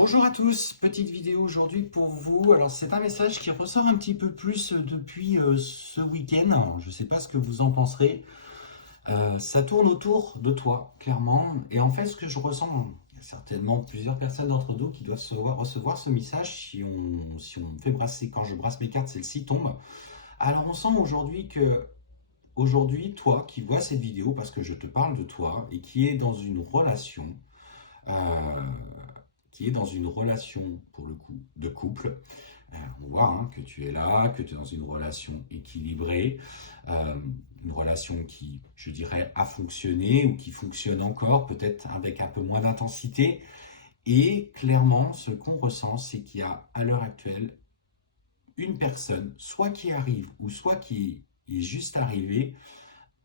Bonjour à tous, petite vidéo aujourd'hui pour vous. Alors c'est un message qui ressort un petit peu plus depuis ce week-end. Je ne sais pas ce que vous en penserez. Ça tourne autour de toi, clairement. Et en fait, ce que je ressens, il y a certainement plusieurs personnes d'entre nous qui doivent recevoir ce message. Si on fait brasser, quand je brasse mes cartes, celle-ci tombe. Alors on sent aujourd'hui, toi qui vois cette vidéo, parce que je te parle de toi, et qui est dans une relation, euh, pour le coup, de couple. On voit que tu es là, que tu es dans une relation équilibrée, euh, une relation qui, je dirais, a fonctionné ou qui fonctionne encore, peut-être avec un peu moins d'intensité. Et clairement, ce qu'on ressent, c'est qu'il y a à l'heure actuelle une personne, soit qui arrive ou soit qui est juste arrivée,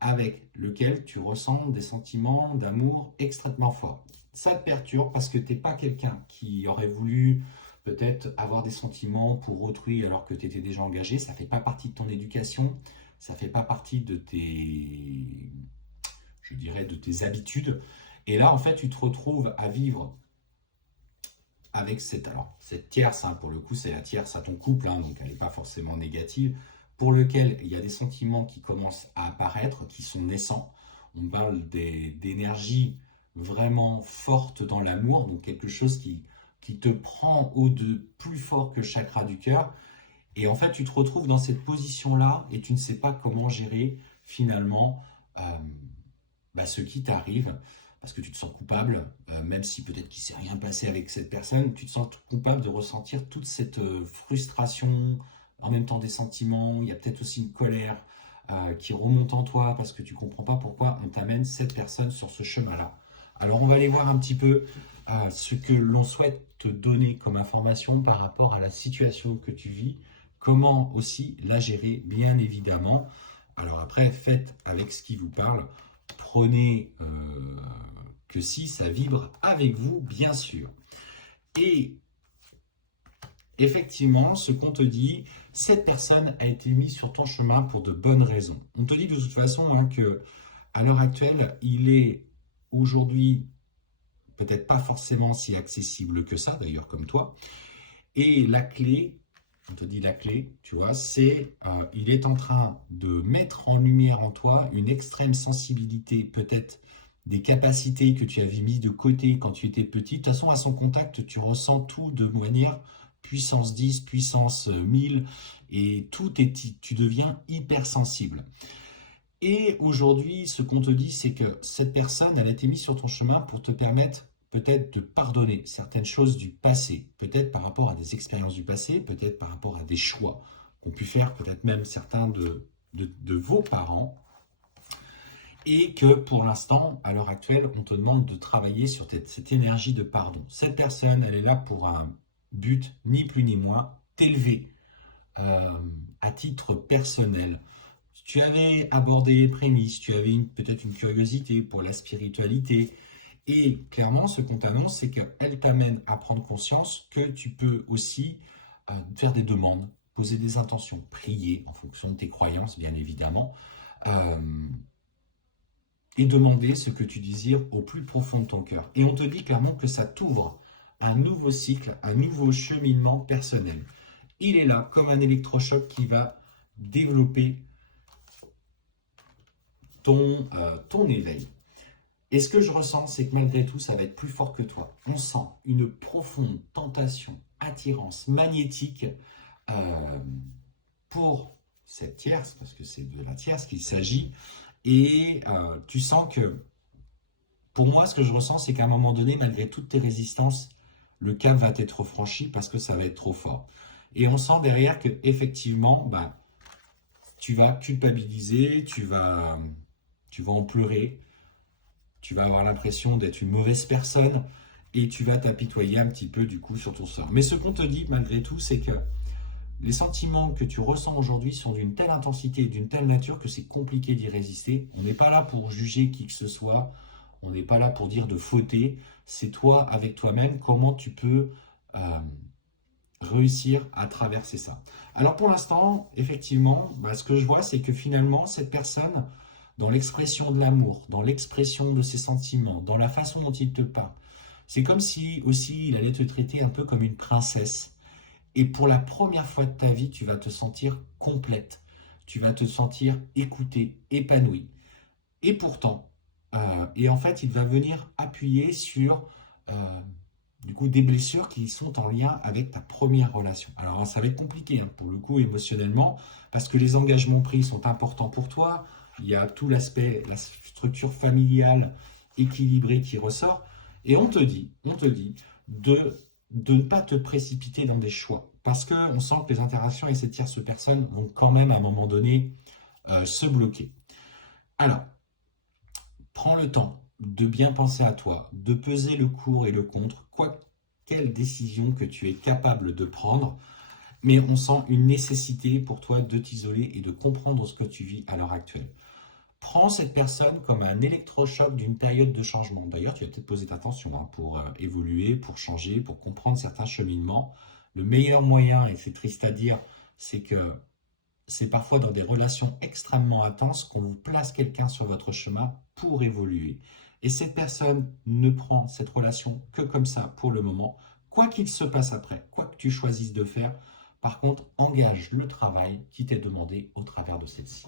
avec lequel tu ressens des sentiments d'amour extrêmement forts. Ça te perturbe parce que tu n'es pas quelqu'un qui aurait voulu peut-être avoir des sentiments pour autrui alors que tu étais déjà engagé. Ça ne fait pas partie de ton éducation, ça ne fait pas partie de je dirais, de tes habitudes. Et là, en fait, tu te retrouves à vivre avec cette tierce, pour le coup, c'est la tierce à ton couple, donc elle n'est pas forcément négative, pour lequel il y a des sentiments qui commencent à apparaître, qui sont naissants. On parle d'énergie vraiment forte dans l'amour, donc quelque chose qui te prend de plus fort que le chakra du cœur. Et en fait, tu te retrouves dans cette position-là et tu ne sais pas comment gérer finalement ce qui t'arrive, parce que tu te sens coupable, même si peut-être qu'il ne s'est rien passé avec cette personne, tu te sens coupable de ressentir toute cette frustration, en même temps des sentiments, il y a peut-être aussi une colère qui remonte en toi, parce que tu ne comprends pas pourquoi on t'amène cette personne sur ce chemin-là. Alors on va aller voir un petit peu ce que l'on souhaite te donner comme information par rapport à la situation que tu vis, comment aussi la gérer, bien évidemment. Alors après, faites avec ce qui vous parle. Prenez que si ça vibre avec vous, bien sûr. Et effectivement, ce qu'on te dit, cette personne a été mise sur ton chemin pour de bonnes raisons. On te dit de toute façon que à l'heure actuelle, il est aujourd'hui peut-être pas forcément si accessible que ça, d'ailleurs comme toi. Et la clé, on te dit la clé, tu vois, c'est il est en train de mettre en lumière en toi une extrême sensibilité, peut-être des capacités que tu avais mises de côté quand tu étais petit. De toute façon, à son contact, tu ressens tout de manière puissance 10, puissance 1000, et tu deviens hypersensible. Et aujourd'hui, ce qu'on te dit, c'est que cette personne, elle a été mise sur ton chemin pour te permettre peut-être de pardonner certaines choses du passé, peut-être par rapport à des expériences du passé, peut-être par rapport à des choix qu'ont pu faire peut-être même certains de vos parents, et que pour l'instant, à l'heure actuelle, on te demande de travailler sur cette énergie de pardon. Cette personne, elle est là pour un but, ni plus ni moins, t'élever à titre personnel. Tu avais abordé les prémices, tu avais peut-être une curiosité pour la spiritualité, et clairement, ce qu'on t'annonce, c'est qu'elle t'amène à prendre conscience que tu peux aussi faire des demandes, poser des intentions, prier en fonction de tes croyances, bien évidemment, et demander ce que tu désires au plus profond de ton cœur. Et on te dit clairement que ça t'ouvre un nouveau cycle, un nouveau cheminement personnel. Il est là comme un électrochoc qui va développer ton éveil. Et ce que je ressens, c'est que malgré tout, ça va être plus fort que toi. On sent une profonde tentation, attirance magnétique pour cette tierce, parce que c'est de la tierce qu'il s'agit. Et tu sens que, pour moi, ce que je ressens, c'est qu'à un moment donné, malgré toutes tes résistances, le cap va être franchi parce que ça va être trop fort. Et on sent derrière que effectivement, tu vas culpabiliser, tu vas en pleurer, tu vas avoir l'impression d'être une mauvaise personne et tu vas t'apitoyer un petit peu du coup sur ton sort. Mais ce qu'on te dit malgré tout, c'est que les sentiments que tu ressens aujourd'hui sont d'une telle intensité et d'une telle nature que c'est compliqué d'y résister. On n'est pas là pour juger qui que ce soit, on n'est pas là pour dire de fauter. C'est toi avec toi-même comment tu peux réussir à traverser ça. Alors pour l'instant, effectivement, ce que je vois, c'est que finalement, cette personne, dans l'expression de l'amour, dans l'expression de ses sentiments, dans la façon dont il te parle, C'est comme si aussi il allait te traiter un peu comme une princesse. Et pour la première fois de ta vie, tu vas te sentir complète. Tu vas te sentir écoutée, épanouie. Et pourtant, et en fait, il va venir appuyer sur euh, du coup des blessures qui sont en lien avec ta première relation. Alors, ça va être compliqué hein, pour le coup émotionnellement, parce que les engagements pris sont importants pour toi. Il y a tout l'aspect, la structure familiale équilibrée qui ressort. Et on te dit de ne pas te précipiter dans des choix. Parce qu'on sent que les interactions avec cette tierce personne vont quand même à un moment donné se bloquer. Alors, prends le temps de bien penser à toi, de peser le pour et le contre, quelle décision que tu es capable de prendre, mais on sent une nécessité pour toi de t'isoler et de comprendre ce que tu vis à l'heure actuelle. Prends cette personne comme un électrochoc d'une période de changement. D'ailleurs, tu vas peut-être poser attention hein, pour évoluer, pour changer, pour comprendre certains cheminements. Le meilleur moyen, et c'est triste à dire, c'est que c'est parfois dans des relations extrêmement intenses qu'on vous place quelqu'un sur votre chemin pour évoluer. Et cette personne ne prend cette relation que comme ça pour le moment, quoi qu'il se passe après, quoi que tu choisisses de faire. Par contre, engage le travail qui t'est demandé au travers de celle-ci.